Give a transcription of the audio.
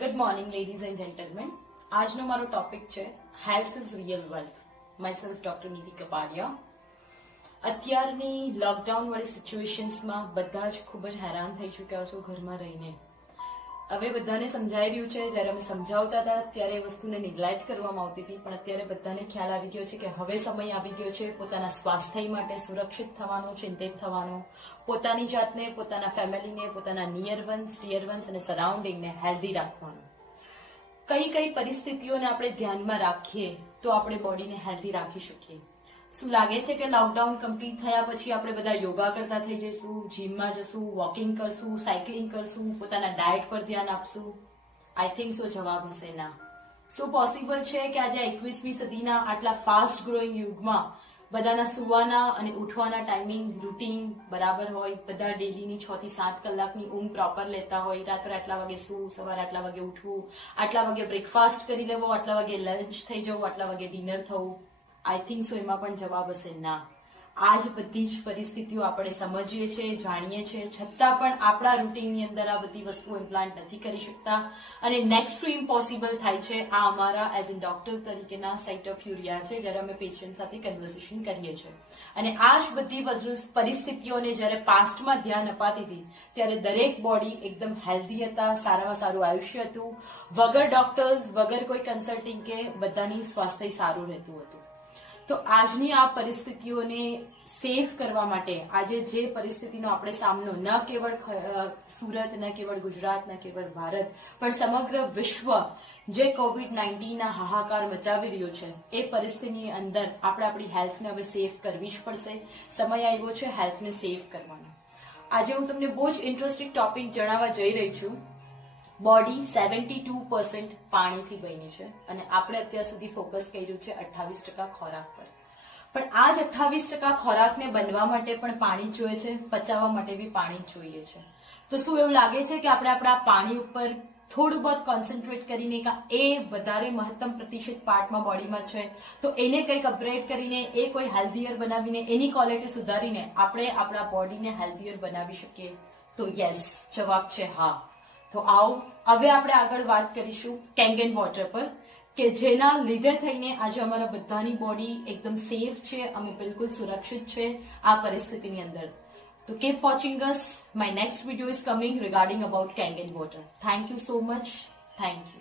Good morning ladies and gentleman. આજનો મારો topic છે health is real wealth. Myself doctor નીતિ કપાડિયા. અત્યારની લોકડાઉન વાળી સિચ્યુએશન્સમાં બધા જ ખૂબ જ હેરાન થઈ ચૂક્યા છો ઘરમાં રહીને. હવે બધાને સમજાઈ રહ્યું છે. જ્યારે અમે સમજાવતા હતા ત્યારે એ વસ્તુને નિગ્લેક્ટ કરવામાં આવતી હતી, પણ અત્યારે બધાને ખ્યાલ આવી ગયો છે કે હવે સમય આવી ગયો છે પોતાના સ્વાસ્થ્ય માટે સુરક્ષિત થવાનો, ચિંતિત થવાનો, પોતાની જાતને, પોતાના ફેમિલીને, પોતાના નિયર વન્સ, ડિયર વન્સ અને સરાઉન્ડિંગને હેલ્ધી રાખવાનું. કઈ કઈ પરિસ્થિતિઓને આપણે ધ્યાનમાં રાખીએ તો આપણે બોડીને હેલ્ધી રાખી શકીએ. શું લાગે છે કે લોકડાઉન કમ્પ્લીટ થયા પછી આપણે બધા યોગા કરતા થઈ જઈશું, જીમમાં જશું, વોકિંગ કરશું, સાયકલિંગ કરશું, પોતાના ડાયટ પર ધ્યાન આપશું? આઈ થિંક સો જવાબ હશે ના. શું પોસિબલ છે કે આજે 21મી સદીના આટલા ફાસ્ટ ગ્રોઈંગ યુગમાં બધાના સુવાના અને ઉઠવાના ટાઈમિંગ રૂટીન બરાબર હોય, બધા ડેલીની 6 થી 7 કલાકની ઊંઘ પ્રોપર લેતા હોય, રાત્રે આટલા વાગે સૂવું, સવારે આટલા વાગે ઉઠવું, આટલા વાગે બ્રેકફાસ્ટ કરી લેવો, આટલા વાગે લંચ થઈ જવું, આટલા વાગે ડિનર થવું? આઈ થિંક સો એમાં પણ જવાબ હશે ના. આ જ બધી જ પરિસ્થિતિઓ આપણે સમજીએ છીએ, જાણીએ છીએ, છતાં પણ આપણા રૂટીનની અંદર આ બધી વસ્તુઓ ઇમ્પ્લાન્ટ નથી કરી શકતા અને નેક્સ્ટ ટુ ઇમ્પોસિબલ થાય છે. આ અમારા એઝ અ ડોક્ટર તરીકેના સેટ ઓફ યુરિયા છે જ્યારે અમે પેશન્ટ સાથે કન્વર્સેશન કરીએ છીએ. અને આ જ બધી પરિસ્થિતિઓને જ્યારે પાસ્ટમાં ધ્યાન અપાતી હતી ત્યારે દરેક બોડી એકદમ હેલ્ધી હતા, સારામાં સારું આયુષ્ય હતું, વગર ડોક્ટર્સ, વગર કોઈ કન્સલ્ટિંગ કે બધાની સ્વાસ્થ્ય સારું રહેતું હતું. તો આજની આ પરિસ્થિતિઓને સેફ કરવા માટે આજે જે પરિસ્થિતિનો આપણે સામનો ન કેવળ સુરત, ન કેવળ ગુજરાત, ન કેવળ ભારત પણ સમગ્ર વિશ્વ જે કોવિડ-19 ના હાહાકાર મચાવી રહ્યો છે એ પરિસ્થિતિની અંદર આપણે આપણી હેલ્થને હવે સેફ કરવી જ પડશે. સમય આવ્યો છે હેલ્થને સેફ કરવાનો. આજે હું તમને બહુ જ ઇન્ટરેસ્ટિંગ ટોપિક જણાવવા જઈ રહી છું. બોડી 72% પાણીથી બની છે અને આપણે અત્યાર સુધી ફોકસ કર્યું છે 28% ખોરાક પર. પણ આ જ 28% ખોરાકને બનવા માટે પણ પાણી જોઈએ છે, પચાવવા માટે બી પાણી જોઈએ છે. તો શું એવું લાગે છે કે આપણે આપણા પાણી ઉપર થોડું બહુ કોન્સન્ટ્રેટ કરીને એ વધારે મહત્તમ પ્રતિશત પાર્ટમાં બોડીમાં છે તો એને કંઈક અપગ્રેડ કરીને એ કોઈ હેલ્ધીયર બનાવીને એની ક્વોલિટી સુધારીને આપણે આપણા બોડીને હેલ્ધીયર બનાવી શકીએ? તો યસ, જવાબ છે હા. તો આવો હવે આપણે આગળ વાત કરીશું કેંગન વોટર પર, કે જેના લીધે થઈને આજે અમારા બધાની બોડી એકદમ સેફ છે, અમે બિલકુલ સુરક્ષિત છે આ પરિસ્થિતિની અંદર. તો keep watching us. My next video is coming regarding about Kangen water. Thank you so much. Thank you.